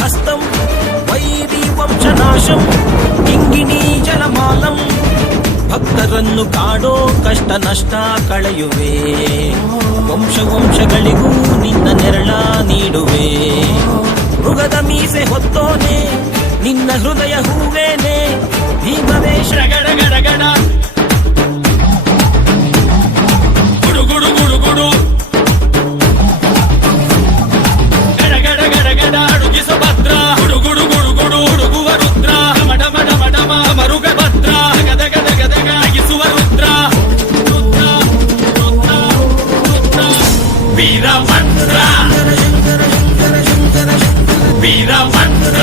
हस्तं वैरी ವಂಶನಾಶಂ ಕಿಂಗಿಣಿ ಜಲಮಾಲಂ ಭಕ್ತರನ್ನು ಕಾಡೋ ಕಷ್ಟ ನಷ್ಟ ಕಳೆಯುವೆ ವಂಶಗಳಿಗೂ ನಿನ್ನ ನೆರಳ ನೀಡುವೆ ಮೃಗದ ಮೀಸೆ ಹೊತ್ತೋನೆ ನಿನ್ನ ಹೃದಯ ಹೂವೇನೆ ಭೀಮವೇಶ ಗಡಗಡಗಡ ಗುಡು ಗುಡು ಗುಡು ಗುಡು ಗಡಗಡ ಗಡಗಡ ಅಡುಗಿಸೋ ಭದ್ರ ಗುಡು ಗುಡು ಗುಡು ಗುಡು ಹುಡುಗುವ ರುದ್ರ ಮಡ ಮಡ ಮಡ ಮರುಗ ಭದ್ರ ಗದ ಗದ ಗದಗ ಅಗಿಸುವ ರುದ್ರ ರುದ್ರ ರುದ್ರ ರುದ್ರ ವೀರಭದ್ರ ವೀರಭದ್ರ